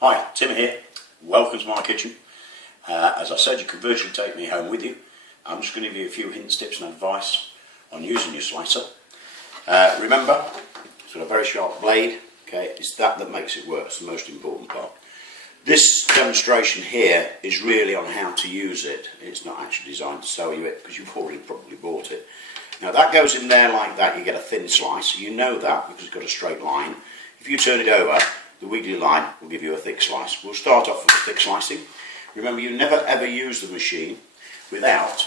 Hi, Tim here. Welcome to my kitchen. As I said, you can virtually take me home with you. I'm just going to give you a few hints, tips and advice on using your slicer. Remember, it's got a very sharp blade. Okay, it's that makes it work. It's the most important part. This demonstration here is really on how to use it. It's not actually designed to sell you it because you've already probably bought it. Now that goes in there like that, you get a thin slice. You know that because it's got a straight line. If you turn it over, the wiggly line will give you a thick slice. We'll start off with the thick slicing. Remember, you never ever use the machine without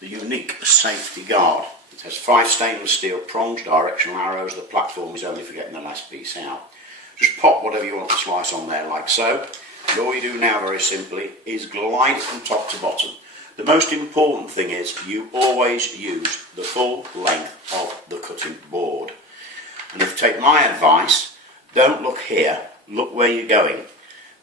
the unique safety guard. It has 5 stainless steel prongs, directional arrows. The platform is only for getting the last piece out. Just pop whatever you want to slice on there like so. And all you do now very simply is glide it from top to bottom. The most important thing is you always use the full length of the cutting board. And if you take my advice, don't look here, look where you're going.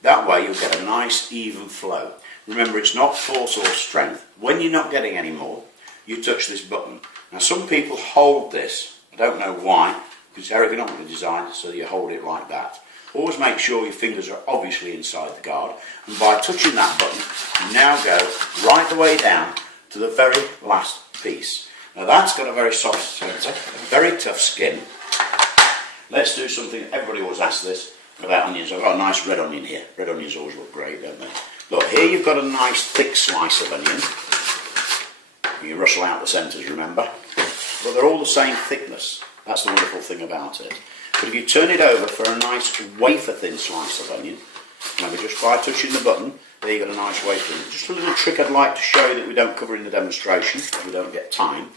That way you'll get a nice even flow. Remember, it's not force or strength. When you're not getting any more, you touch this button. Now some people hold this, I don't know why, because it's ergonomically designed so you hold it like that. Always make sure your fingers are obviously inside the guard, and by touching that button you now go right the way down to the very last piece. Now that's got a very soft centre, a very tough skin. Let's do something, everybody always asks this about onions. I've got a nice red onion here. Red onions always look great, don't they? Look, here you've got a nice thick slice of onion. You rustle out the centres, remember? But they're all the same thickness. That's the wonderful thing about it. But if you turn it over for a nice wafer thin slice of onion, remember, just by touching the button, there you've got a nice wafer thin. Just a little trick I'd like to show you that we don't cover in the demonstration, because we don't get time.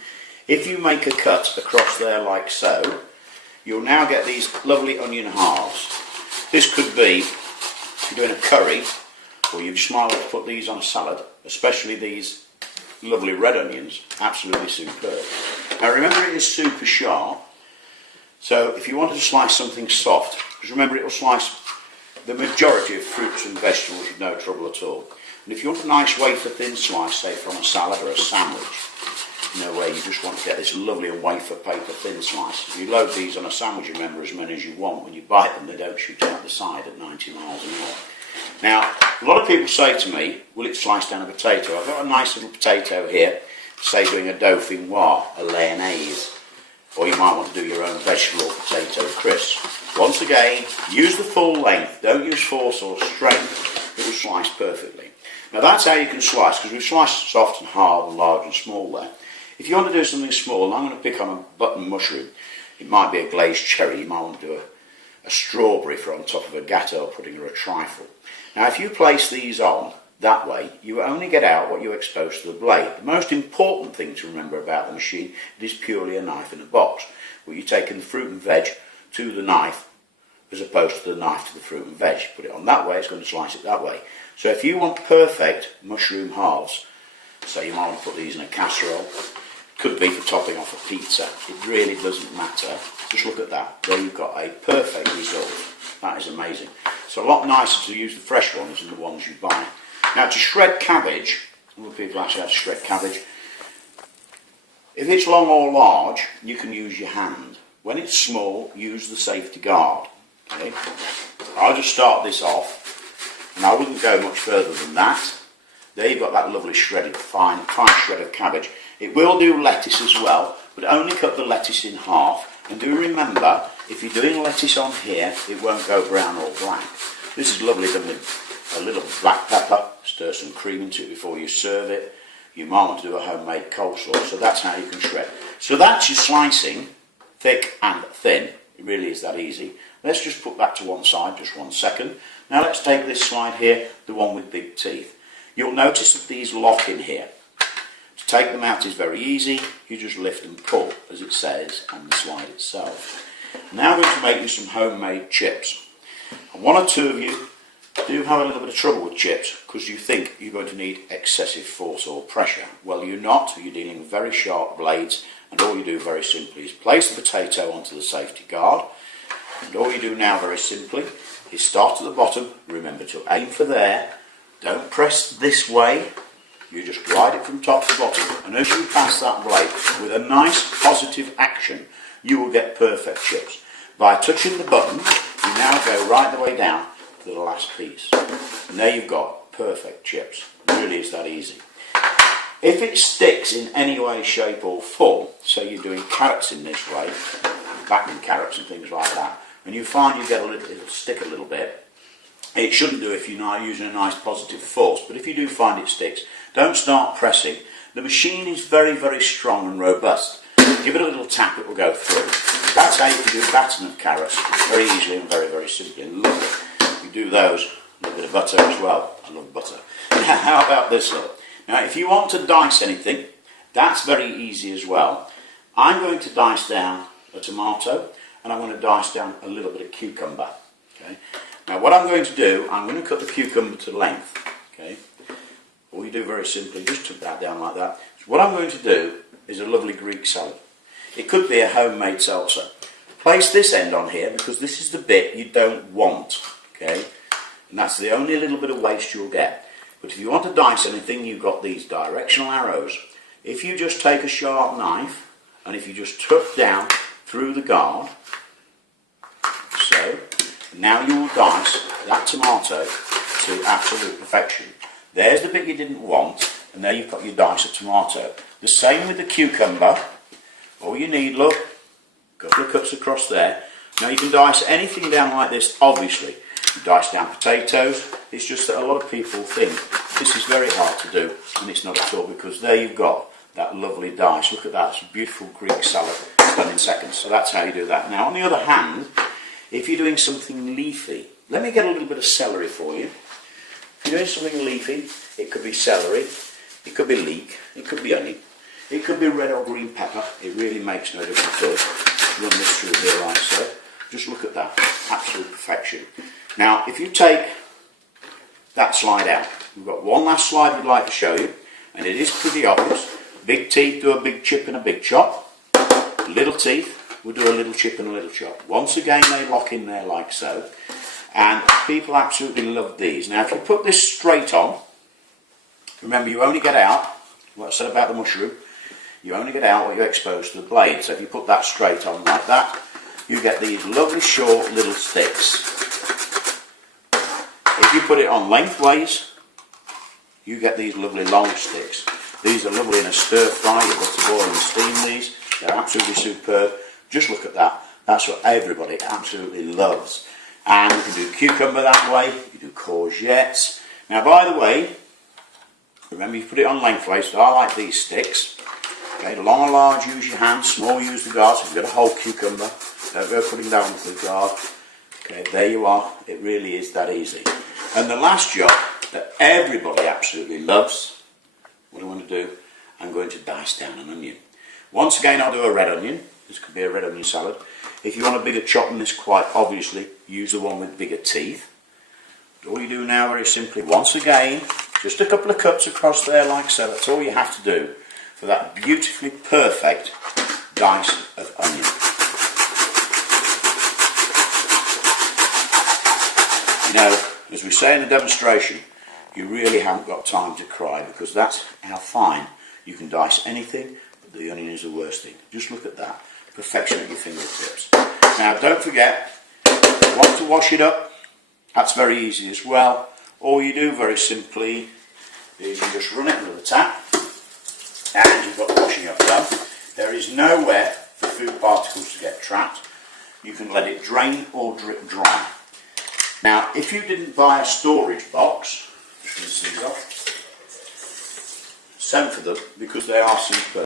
If you make a cut across there like so, you'll now get these lovely onion halves. This could be, if you're doing a curry, or you just might want to put these on a salad, especially these lovely red onions, absolutely superb. Now remember, it is super sharp, so if you wanted to slice something soft, because remember it will slice the majority of fruits and vegetables with no trouble at all. And if you want a nice wafer thin slice, say from a salad or a sandwich, you know, where you just want to get this lovely wafer paper thin slice. You load these on a sandwich, remember, as many as you want. When you bite them, they don't shoot out the side at 90 miles an hour. Now, a lot of people say to me, will it slice down a potato? I've got a nice little potato here, say doing a dauphinoise, a layonnaise, or you might want to do your own vegetable or potato crisp. Once again, use the full length, don't use force or strength, it will slice perfectly. Now that's how you can slice, because we've sliced soft and hard and large and small there. If you want to do something small, I'm going to pick on a button mushroom. It might be a glazed cherry, you might want to do a strawberry for on top of a gâteau pudding or a trifle. Now if you place these on that way, you only get out what you expose to the blade. The most important thing to remember about the machine, it is purely a knife in a box, where you're taking the fruit and veg to the knife as opposed to the knife to the fruit and veg. Put it on that way, it's going to slice it that way. So if you want perfect mushroom halves, so you might want to put these in a casserole, could be for topping off a pizza, it really doesn't matter. Just look at that, there you've got a perfect result. That is amazing. So a lot nicer to use the fresh ones than the ones you buy. Now to shred cabbage, a lot of people ask how to shred cabbage. If it's long or large, you can use your hand. When it's small, use the safety guard. Okay? I'll just start this off, and I wouldn't go much further than that. There you've got that lovely shredded, fine shred of cabbage. It will do lettuce as well, but only cut the lettuce in half. And do remember, if you're doing lettuce on here, it won't go brown or black. This is lovely done with a little black pepper. Stir some cream into it before you serve it. You might want to do a homemade coleslaw, so that's how you can shred. So that's your slicing, thick and thin. It really is that easy. Let's just put that to one side, just 1 second. Now let's take this slide here, the one with big teeth. You'll notice that these lock in here. To take them out is very easy. You just lift and pull, as it says on the slide itself. Now we're going to make you some homemade chips. And one or two of you do have a little bit of trouble with chips because you think you're going to need excessive force or pressure. Well, you're not. You're dealing with very sharp blades, and all you do very simply is place the potato onto the safety guard. And all you do now very simply is start at the bottom. Remember to aim for there. Don't press this way. You just glide it from top to bottom, and as you pass that blade with a nice positive action, you will get perfect chips. By touching the button, you now go right the way down to the last piece. And there you've got perfect chips. It really is that easy. If it sticks in any way, shape or form, so you're doing carrots in this way, backing carrots and things like that, and you find you get it'll stick a little bit, it shouldn't do if you're not using a nice positive force, but if you do find it sticks, don't start pressing. The machine is very, very strong and robust. Give it a little tap, it will go through. That's how you can do batten of carrots very easily and very, very simply. And lovely. You do those, a little bit of butter as well. I love butter. Now, how about this look? Now, if you want to dice anything, that's very easy as well. I'm going to dice down a tomato, and I'm going to dice down a little bit of cucumber. Okay. Now, what I'm going to do, I'm going to cut the cucumber to length. Okay. All you do very simply, just tuck that down like that. So what I'm going to do is a lovely Greek salad. It could be a homemade salsa. Place this end on here because this is the bit you don't want. Okay. And that's the only little bit of waste you'll get. But if you want to dice anything, you've got these directional arrows. If you just take a sharp knife and if you just tuck down through the guard, so, now you will dice that tomato to absolute perfection. There's the bit you didn't want, and there you've got your dice of tomato. The same with the cucumber. All you need, look, a couple of cuts across there. Now you can dice anything down like this, obviously. You dice down potatoes. It's just that a lot of people think this is very hard to do, and it's not at all, because there you've got that lovely dice. Look at that, it's a beautiful Greek salad done in seconds. So that's how you do that. Now on the other hand, if you're doing something leafy, let me get a little bit of celery for you. If you're doing something leafy, it could be celery, it could be leek, it could be onion, it could be red or green pepper. It really makes no difference at all. Run this through here like so. Just look at that, absolute perfection. Now if you take that slide out, we've got one last slide we'd like to show you, and it is pretty obvious. Big teeth do a big chip and a big chop. Little teeth will do a little chip and a little chop. Once again they lock in there like so, and people absolutely love these. Now if you put this straight on, remember you only get out, what I said about the mushroom, you only get out what you expose to the blade. So if you put that straight on like that, you get these lovely short little sticks. If you put it on lengthways, you get these lovely long sticks. These are lovely in a stir fry. You've got to boil and steam these. They're absolutely superb. Just look at that. That's what everybody absolutely loves. And you can do cucumber that way. You can do courgettes. Now, by the way, remember you put it on lengthways. So I like these sticks. Okay, long or large, use your hands. Small, use the guard. So if you've got a whole cucumber, don't go putting down with the guard. Okay, there you are. It really is that easy. And the last job that everybody absolutely loves, what I want to do, I'm going to dice down an onion. Once again, I'll do a red onion. This could be a red onion salad. If you want a bigger chop than this, quite obviously, use the one with bigger teeth. All you do now, very simply, once again, just a couple of cuts across there like so. That's all you have to do for that beautifully perfect dice of onion. You know, as we say in the demonstration, you really haven't got time to cry, because that's how fine you can dice anything, but the onion is the worst thing. Just look at that. Perfection at your fingertips. Now don't forget, if you want to wash it up, that's very easy as well. All you do very simply is you just run it under the tap, and you've got the washing up done. There is nowhere for food particles to get trapped. You can let it drain or drip dry. Now if you didn't buy a storage box, send for them, because they are superb.